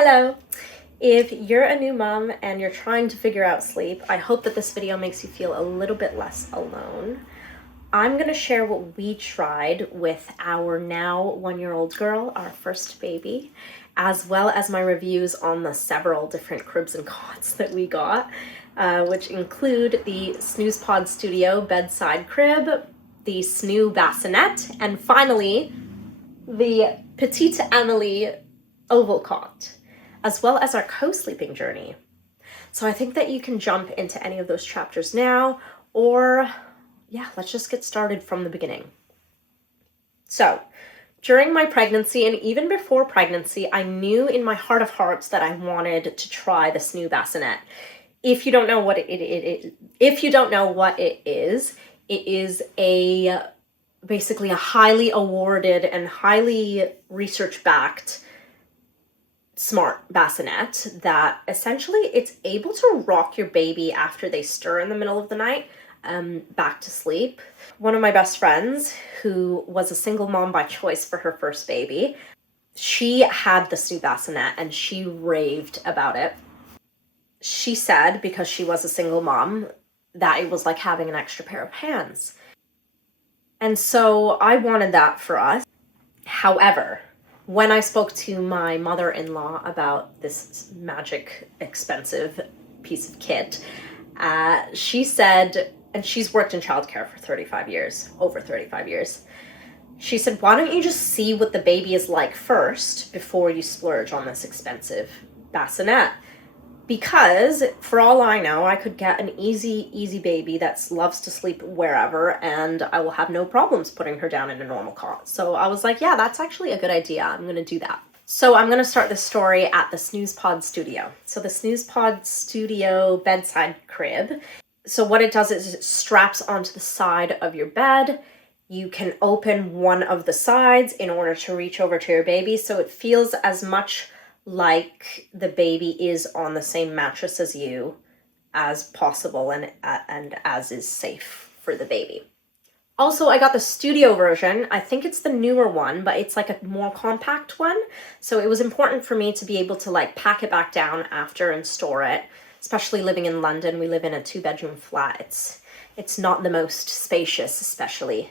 Hello! If you're a new mom and you're trying to figure out sleep, I hope that this video makes you feel a little bit less alone. I'm going to share what we tried with our now 1-year-old girl, our first baby, as well as my reviews on the several different cribs and cots that we got, which include the SnüzPod Studio Bedside crib, the SNOO Bassinet, and finally, the Petite Amelie oval cot, as well as our co-sleeping journey. So I think that you can jump into any of those chapters now, or yeah, let's just get started from the beginning. So during my pregnancy and even before pregnancy, I knew in my heart of hearts that I wanted to try the SNOO Bassinet. If you don't know what it is basically a highly awarded and highly research-backed smart bassinet that essentially it's able to rock your baby after they stir in the middle of the night back to sleep. One of my best friends, who was a single mom by choice for her first baby, she had the SNOO Bassinet and she raved about it. She said, because she was a single mom, that it was like having an extra pair of hands. And so I wanted that for us. However, when I spoke to my mother-in-law about this magic expensive piece of kit, she said, and she's worked in childcare for 35 years, over 35 years. She said, why don't you just see what the baby is like first before you splurge on this expensive bassinet? Because for all I know, I could get an easy baby that loves to sleep wherever, and I will have no problems putting her down in a normal cot. So I was like, yeah, that's actually a good idea. I'm going to do that. So I'm going to start this story at the SnüzPod Studio. So the SnüzPod Studio bedside crib. So what it does is it straps onto the side of your bed. You can open one of the sides in order to reach over to your baby, so it feels as much like the baby is on the same mattress as you as possible and as is safe for the baby. Also, I got the studio version. I think it's the newer one, but it's like a more compact one. So it was important for me to be able to like pack it back down after and store it, especially living in London. We live in a 2-bedroom flat. It's not the most spacious, especially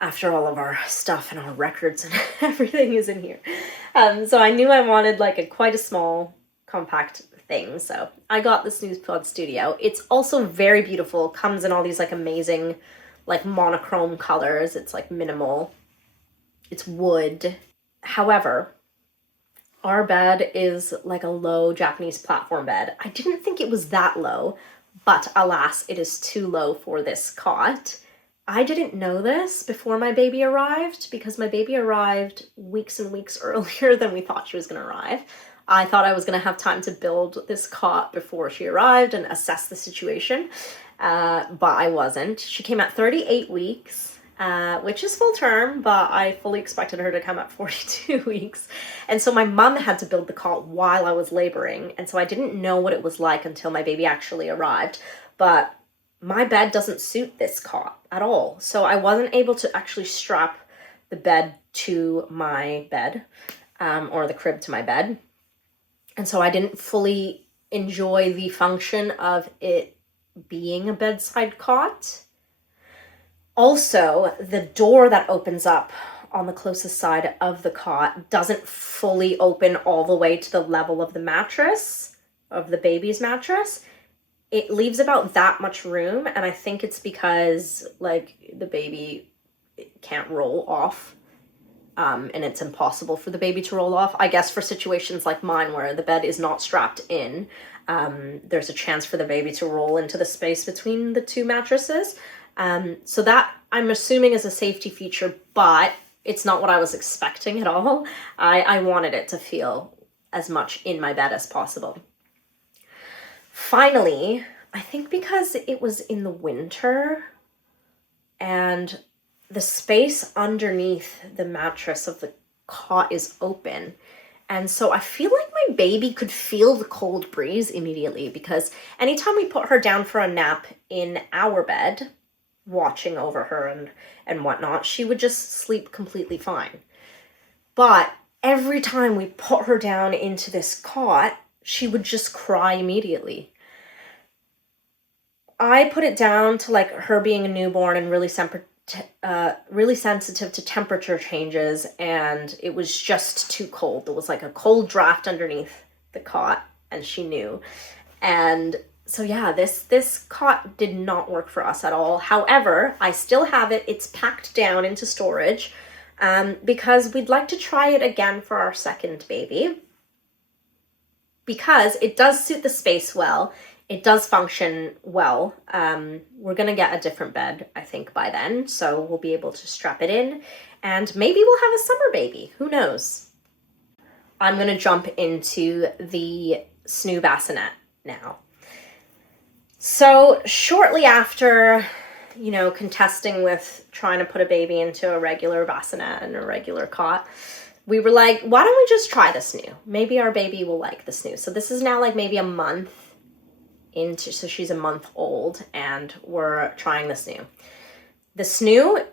after all of our stuff and our records and everything is in here. So I knew I wanted like quite a small, compact thing. So I got the SnüzPod Studio. It's also very beautiful. Comes in all these like amazing, like monochrome colors. It's like minimal. It's wood. However, our bed is like a low Japanese platform bed. I didn't think it was that low, but alas, it is too low for this cot. I didn't know this before my baby arrived because my baby arrived weeks and weeks earlier than we thought she was going to arrive. I thought I was going to have time to build this cot before she arrived and assess the situation, but I wasn't. She came at 38 weeks, which is full term, but I fully expected her to come at 42 weeks. And so my mom had to build the cot while I was laboring, and so I didn't know what it was like until my baby actually arrived. But my bed doesn't suit this cot at all. So I wasn't able to actually strap the bed to my bed, or the crib to my bed. And so I didn't fully enjoy the function of it being a bedside cot. Also, the door that opens up on the closest side of the cot doesn't fully open all the way to the level of the mattress, of the baby's mattress. It leaves about that much room, and I think it's because like the baby can't roll off, and it's impossible for the baby to roll off. I guess for situations like mine where the bed is not strapped in, there's a chance for the baby to roll into the space between the two mattresses. So that I'm assuming is a safety feature, but it's not what I was expecting at all. I wanted it to feel as much in my bed as possible. Finally, I think because it was in the winter and the space underneath the mattress of the cot is open, and so I feel like my baby could feel the cold breeze immediately, because anytime we put her down for a nap in our bed, watching over her and whatnot, she would just sleep completely fine. But every time we put her down into this cot, she would just cry immediately. I put it down to like her being a newborn and really sensitive to temperature changes, and it was just too cold. There was like a cold draft underneath the cot, and she knew. And so yeah, this cot did not work for us at all. However, I still have it. It's packed down into storage because we'd like to try it again for our second baby, because it does suit the space well. It does function well. We're gonna get a different bed, I think, by then, so we'll be able to strap it in, and maybe we'll have a summer baby. Who knows? I'm gonna jump into the SNOO Bassinet now. So shortly after, contesting with trying to put a baby into a regular bassinet and a regular cot, we were like, why don't we just try the SNOO? Maybe our baby will like the SNOO. So this is now like maybe a month into, so she's a month old, and we're trying the SNOO. The SNOO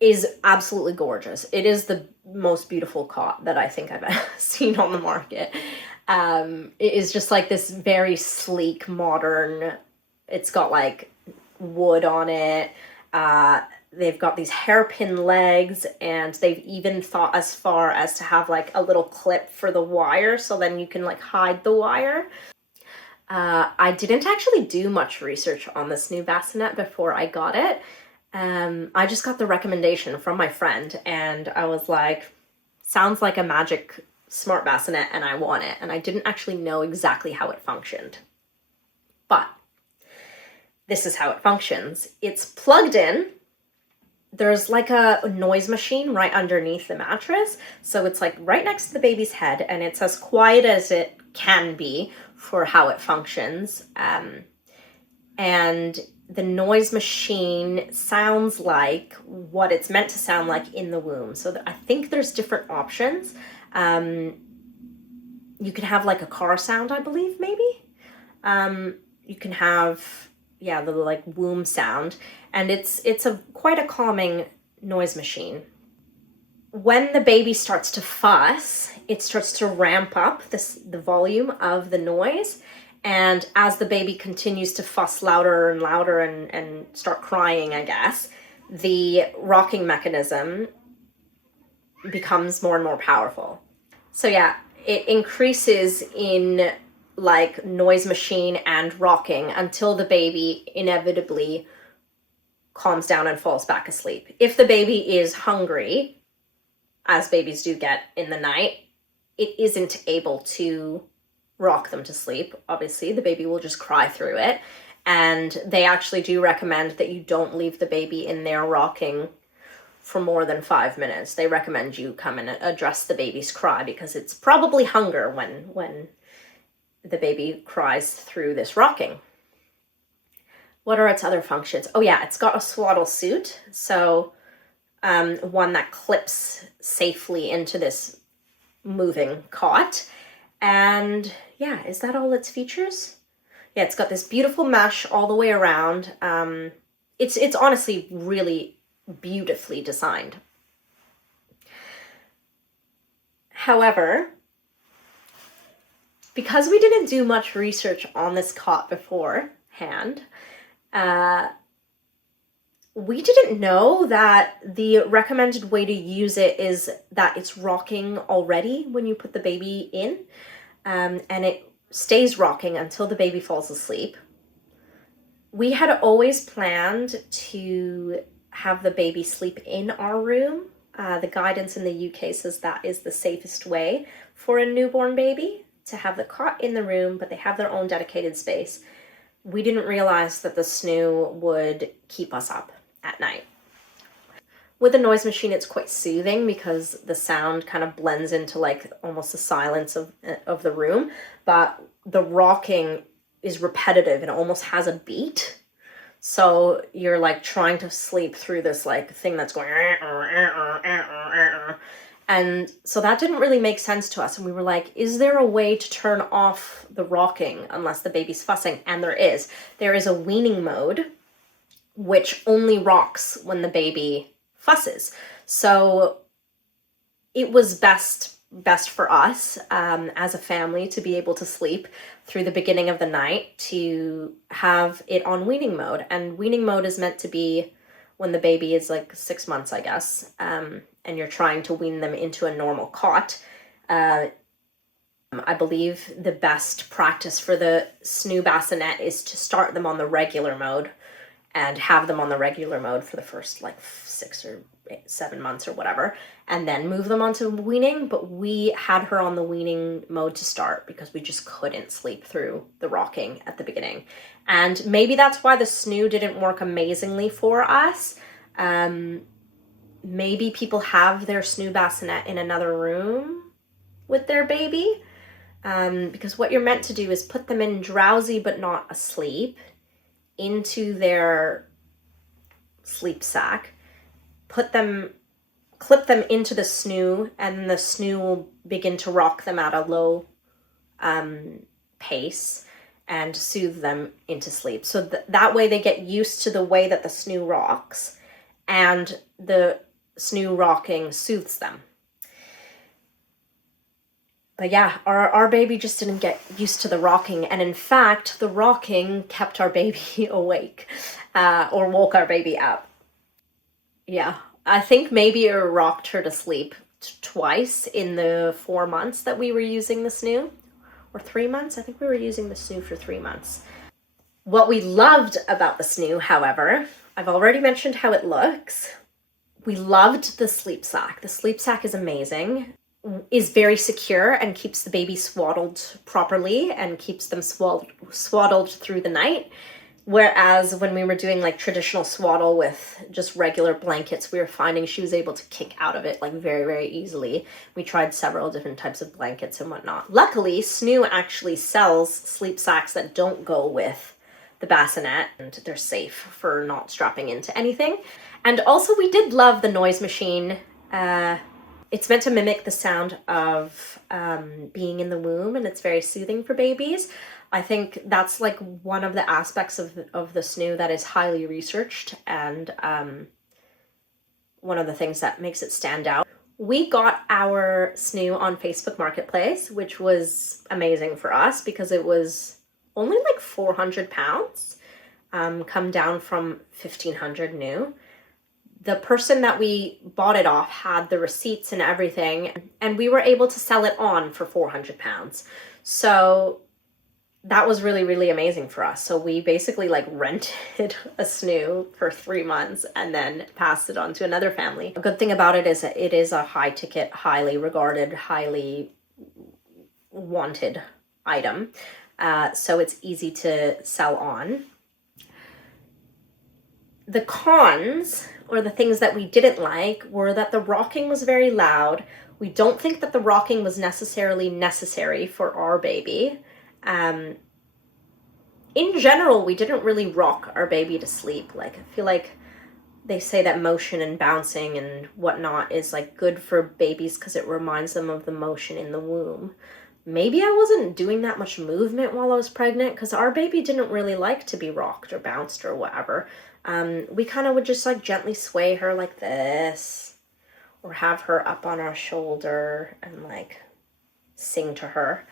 is absolutely gorgeous. It is the most beautiful cot that I think I've ever seen on the market. It is just like this very sleek, modern, it's got like wood on it. They've got these hairpin legs, and they've even thought as far as to have like a little clip for the wire, so then you can like hide the wire. I didn't actually do much research on the SNOO Bassinet before I got it. I just got the recommendation from my friend, and I was like, sounds like a magic smart bassinet, and I want it. And I didn't actually know exactly how it functioned. But this is how it functions. It's plugged in. There's like a noise machine right underneath the mattress. So it's like right next to the baby's head, and it's as quiet as it can be for how it functions. And the noise machine sounds like what it's meant to sound like in the womb. So I think there's different options. You can have like a car sound, I believe, maybe. You can have, the like womb sound, and it's quite a calming noise machine. When the baby starts to fuss, it starts to ramp up the volume of the noise. And as the baby continues to fuss louder and louder and start crying, I guess, the rocking mechanism becomes more and more powerful. So yeah, it increases in like noise machine and rocking until the baby inevitably calms down and falls back asleep. If the baby is hungry, as babies do get in the night, it isn't able to rock them to sleep. Obviously, the baby will just cry through it. And they actually do recommend that you don't leave the baby in there rocking for more than 5 minutes. They recommend you come and address the baby's cry, because it's probably hunger when the baby cries through this rocking. What are its other functions? Oh yeah, it's got a swaddle suit. So one that clips safely into this moving cot. And yeah, is that all its features? Yeah, it's got this beautiful mesh all the way around. It's honestly really beautifully designed. However, because we didn't do much research on this cot beforehand, we didn't know that the recommended way to use it is that it's rocking already when you put the baby in, and it stays rocking until the baby falls asleep. We had always planned to have the baby sleep in our room. The guidance in the UK says that is the safest way for a newborn baby, to have the cot in the room, but they have their own dedicated space. We didn't realize that the SNOO would keep us up at night. With a noise machine, it's quite soothing because the sound kind of blends into like almost the silence of the room, but the rocking is repetitive and almost has a beat. So you're like trying to sleep through this like thing that's going, and so that didn't really make sense to us. And we were like, is there a way to turn off the rocking unless the baby's fussing? And there is. There is a weaning mode, which only rocks when the baby fusses. So it was best for us as a family to be able to sleep through the beginning of the night, to have it on weaning mode. And weaning mode is meant to be when the baby is like 6 months, I guess, and you're trying to wean them into a normal cot. I believe the best practice for the SNOO Bassinet is to start them on the regular mode and have them on the regular mode for the first like 6 or 7 months or whatever, and then move them onto weaning. But we had her on the weaning mode to start because we just couldn't sleep through the rocking at the beginning. And maybe that's why the SNOO didn't work amazingly for us. Maybe people have their SNOO Bassinet in another room with their baby, because what you're meant to do is put them in drowsy but not asleep into their sleep sack, clip them into the SNOO, and the SNOO will begin to rock them at a low pace and soothe them into sleep. So that way they get used to the way that the SNOO rocks, and the SNOO rocking soothes them. But yeah, our baby just didn't get used to the rocking. And in fact, the rocking kept our baby awake, or woke our baby up. Yeah, I think maybe it rocked her to sleep twice in the 4 months that we were using the SNOO, or 3 months. I think we were using the SNOO for 3 months. What we loved about the SNOO, however, I've already mentioned how it looks. We loved the sleep sack. The sleep sack is amazing, is very secure, and keeps the baby swaddled properly and keeps them swaddled through the night. Whereas when we were doing like traditional swaddle with just regular blankets, we were finding she was able to kick out of it like very, very easily. We tried several different types of blankets and whatnot. Luckily, SNOO actually sells sleep sacks that don't go with the bassinet, and they're safe for not strapping into anything. And also, we did love the noise machine. It's meant to mimic the sound of being in the womb, and it's very soothing for babies. I think that's like one of the aspects of the SNOO that is highly researched, and one of the things that makes it stand out. We got our SNOO on Facebook Marketplace, which was amazing for us because it was only like £400, come down from 1,500 new. The person that we bought it off had the receipts and everything, and we were able to sell it on for £400. So that was really, really amazing for us. So we basically like rented a SNOO for 3 months and then passed it on to another family. A good thing about it is that it is a high ticket, highly regarded, highly wanted item. So it's easy to sell on. The cons, or the things that we didn't like, were that the rocking was very loud. We don't think that the rocking was necessarily necessary for our baby. In general, we didn't really rock our baby to sleep. Like, I feel like they say that motion and bouncing and whatnot is like good for babies because it reminds them of the motion in the womb. Maybe I wasn't doing that much movement while I was pregnant because our baby didn't really like to be rocked or bounced or whatever. We kind of would just like gently sway her like this, or have her up on our shoulder and like sing to her.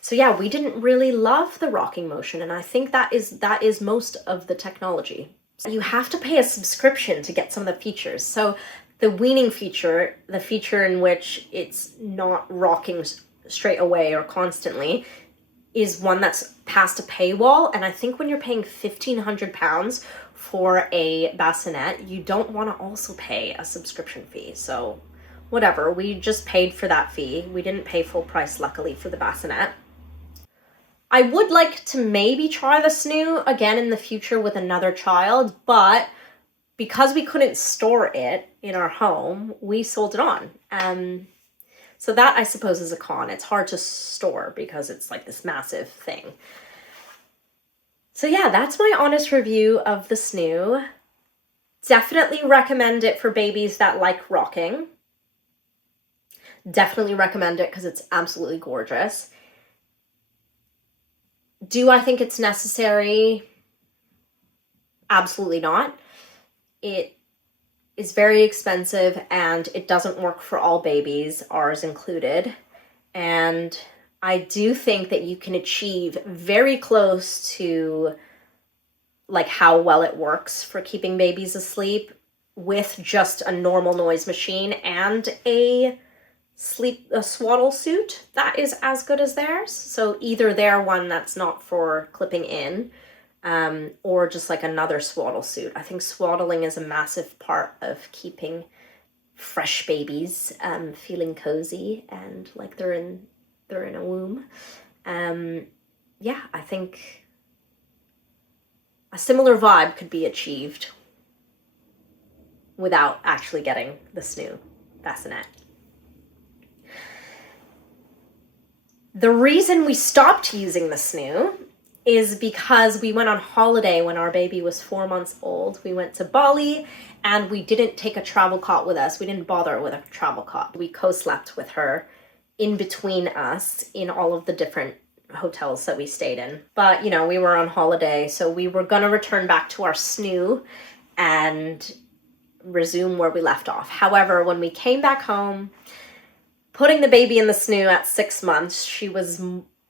So yeah, we didn't really love the rocking motion, and I think that is most of the technology. You have to pay a subscription to get some of the features. So the weaning feature, the feature in which it's not rocking straight away or constantly, is one that's past a paywall. And I think when you're paying £1,500 for a bassinet, you don't want to also pay a subscription fee. So whatever, we just paid for that fee. We didn't pay full price, luckily, for the bassinet. I would like to maybe try the SNOO again in the future with another child, but because we couldn't store it in our home, we sold it on. So that, I suppose, is a con. It's hard to store because it's like this massive thing. So yeah, that's my honest review of the SNOO. Definitely recommend it for babies that like rocking. Definitely recommend it because it's absolutely gorgeous. Do I think it's necessary? Absolutely not. It is very expensive and it doesn't work for all babies, ours included. And I do think that you can achieve very close to like how well it works for keeping babies asleep with just a normal noise machine and a swaddle suit that is as good as theirs. So either their one that's not for clipping in, or just like another swaddle suit. I think swaddling is a massive part of keeping fresh babies feeling cozy and like they're in a womb. Yeah, I think a similar vibe could be achieved without actually getting the SNOO Bassinet. The reason we stopped using the SNOO is because we went on holiday when our baby was 4 months old. We went to Bali and we didn't take a travel cot with us. We didn't bother with a travel cot. We co-slept with her in between us in all of the different hotels that we stayed in. But, you know, we were on holiday, so we were gonna return back to our SNOO and resume where we left off. However, when we came back home, putting the baby in the SNOO at 6 months, she was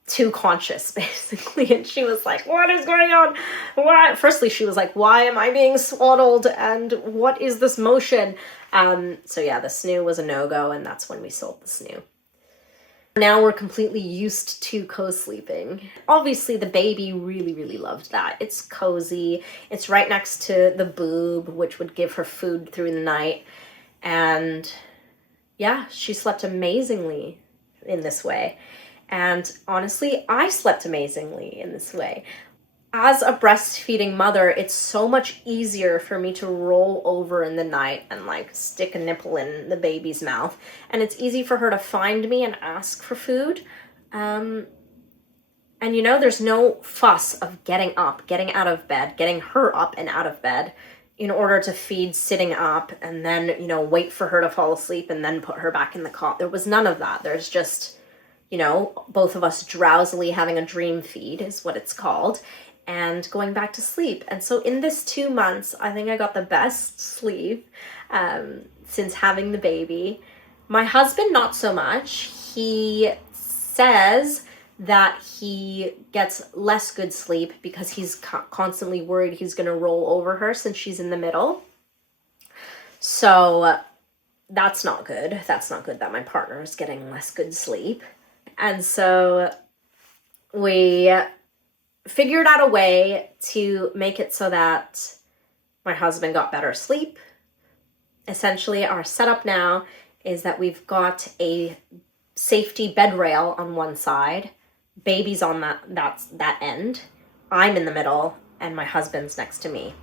too conscious, basically. And she was like, what is going on? Why? Firstly, she was like, why am I being swaddled? And what is this motion? So yeah, the SNOO was a no-go, and that's when we sold the SNOO. Now we're completely used to co-sleeping. Obviously, the baby really, really loved that. It's cozy. It's right next to the boob, which would give her food through the night. And yeah, she slept amazingly in this way. And honestly, I slept amazingly in this way. As a breastfeeding mother, it's so much easier for me to roll over in the night and like stick a nipple in the baby's mouth. And it's easy for her to find me and ask for food. And you know, there's no fuss of getting up, getting out of bed, getting her up and out of bed in order to feed sitting up and then, you know, wait for her to fall asleep and then put her back in the cot. There was none of that. There's just, you know, both of us drowsily having a dream feed is what it's called, and going back to sleep. And so in this 2 months, I think I got the best sleep since having the baby. My husband, not so much. He says that he gets less good sleep because he's constantly worried he's going to roll over her since she's in the middle. So that's not good. That's not good that my partner is getting less good sleep. And so we figured out a way to make it so that my husband got better sleep. Essentially, our setup now is that we've got a safety bed rail on one side, baby's on that end, I'm in the middle, and my husband's next to me.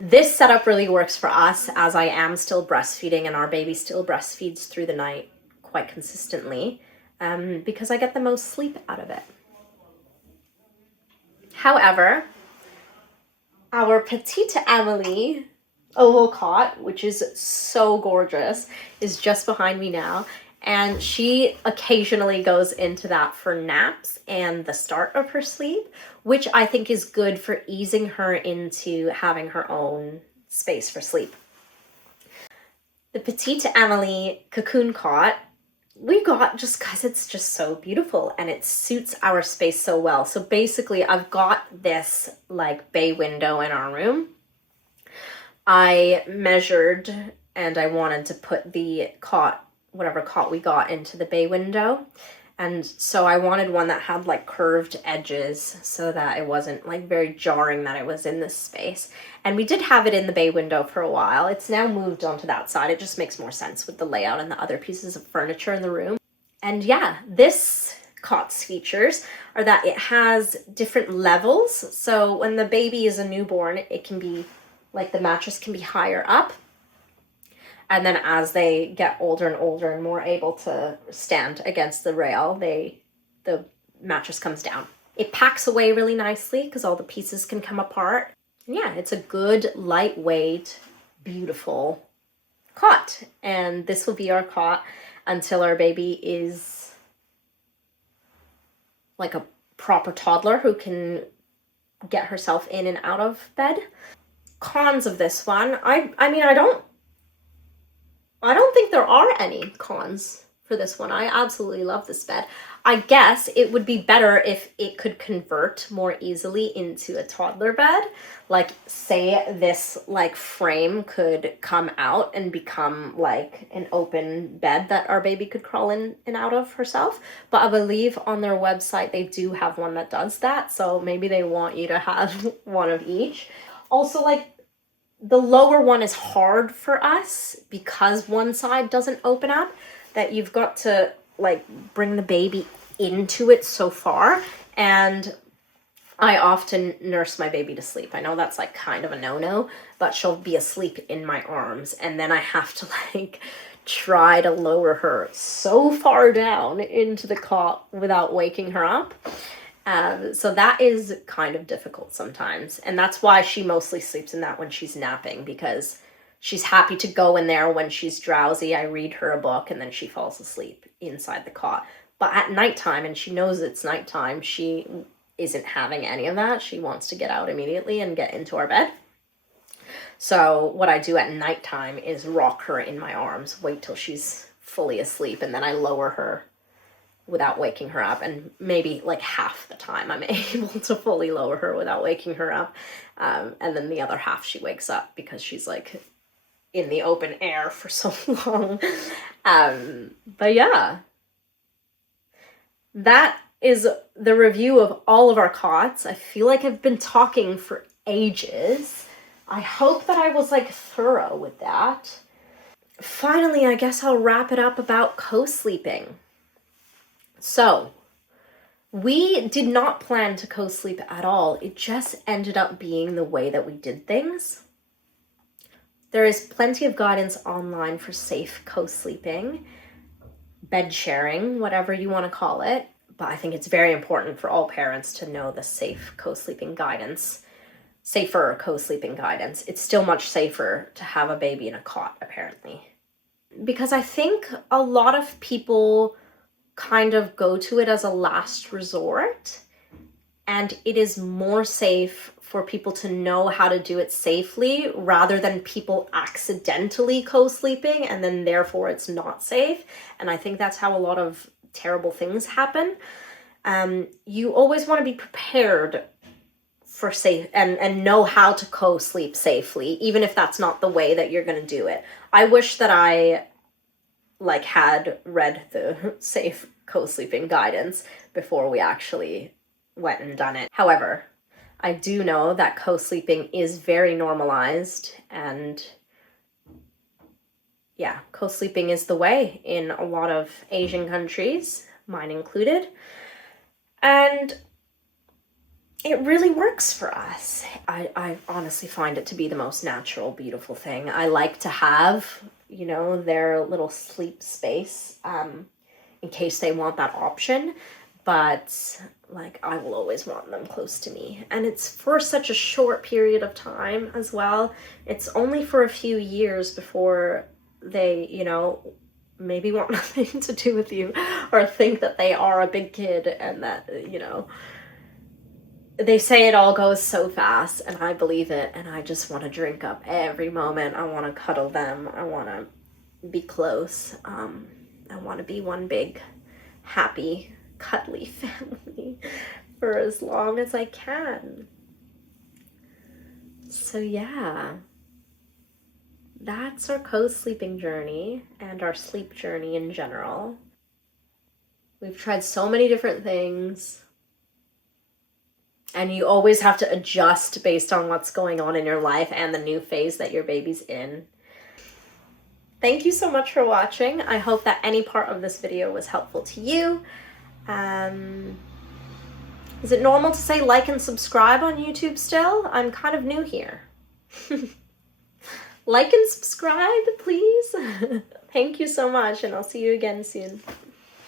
This setup really works for us, as I am still breastfeeding and our baby still breastfeeds through the night quite consistently, because I get the most sleep out of it. However, our Petite Amelie oval cot, which is so gorgeous, is just behind me now. And she occasionally goes into that for naps and the start of her sleep, which I think is good for easing her into having her own space for sleep. The Petite Amelie Cocoon cot we got just because it's just so beautiful and it suits our space so well. So basically, I've got this like bay window in our room. I measured and I wanted to put the cot, whatever cot we got, into the bay window. And so I wanted one that had like curved edges so that it wasn't like very jarring that it was in this space. And we did have it in the bay window for a while. It's now moved onto that side. It just makes more sense with the layout and the other pieces of furniture in the room. And yeah, this cot's features are that it has different levels. So when the baby is a newborn, it can be like the mattress can be higher up. And then as they get older and older and more able to stand against the rail, the mattress comes down. It packs away really nicely because all the pieces can come apart. And yeah, it's a good, lightweight, beautiful cot. And this will be our cot until our baby is like a proper toddler who can get herself in and out of bed. cons of this one, I mean, I don't think there are any cons for this one. I absolutely love this bed. I guess it would be better if it could convert more easily into a toddler bed. Like, say this like frame could come out and become like an open bed that our baby could crawl in and out of herself. But I believe on their website they do have one that does that. So maybe they want you to have one of each. Also, like, the lower one is hard for us because one side doesn't open up, that you've got to like bring the baby into it so far. And I often nurse my baby to sleep. I know that's like kind of a no-no, but she'll be asleep in my arms and then I have to like try to lower her so far down into the cot without waking her up. So that is kind of difficult sometimes. And that's why she mostly sleeps in that when she's napping, because she's happy to go in there when she's drowsy. I read her a book and then she falls asleep inside the cot. But at nighttime, and she knows it's nighttime, she isn't having any of that. She wants to get out immediately and get into our bed. So what I do at nighttime is rock her in my arms, wait till she's fully asleep, and then I lower her without waking her up. And maybe like half the time I'm able to fully lower her without waking her up. And then the other half she wakes up because she's like in the open air for so long. But yeah, that is the review of all of our cots. I feel like I've been talking for ages. I hope that I was like thorough with that. Finally, I guess I'll wrap it up about co-sleeping. So, we did not plan to co-sleep at all. It just ended up being the way that we did things. There is plenty of guidance online for safe co-sleeping, bed sharing, whatever you want to call it. But I think it's very important for all parents to know the safe co-sleeping guidance, safer co-sleeping guidance. It's still much safer to have a baby in a cot, apparently. Because I think a lot of people kind of go to it as a last resort, and it is more safe for people to know how to do it safely rather than people accidentally co-sleeping and then therefore it's not safe. And I think that's how a lot of terrible things happen. You always want to be prepared for safe and know how to co-sleep safely, even if that's not the way that you're going to do it. I wish that I like had read the safe co-sleeping guidance before we actually went and done it. However, I do know that co-sleeping is very normalized, and yeah, co-sleeping is the way in a lot of Asian countries, mine included, and it really works for us. I honestly find it to be the most natural, beautiful thing. I like to have, you know, their little sleep space in case they want that option, but like I will always want them close to me. And it's for such a short period of time as well. It's only for a few years before they, you know, maybe want nothing to do with you or think that they are a big kid and that, you know, they say it all goes so fast, and I believe it, and I just want to drink up every moment. I want to cuddle them. I want to be close. I want to be one big, happy, cuddly family for as long as I can. So yeah, that's our co-sleeping journey and our sleep journey in general. We've tried so many different things. And you always have to adjust based on what's going on in your life and the new phase that your baby's in. Thank you so much for watching. I hope that any part of this video was helpful to you. Is it normal to say like and subscribe on YouTube still? I'm kind of new here. Like and subscribe, please. Thank you so much, and I'll see you again soon.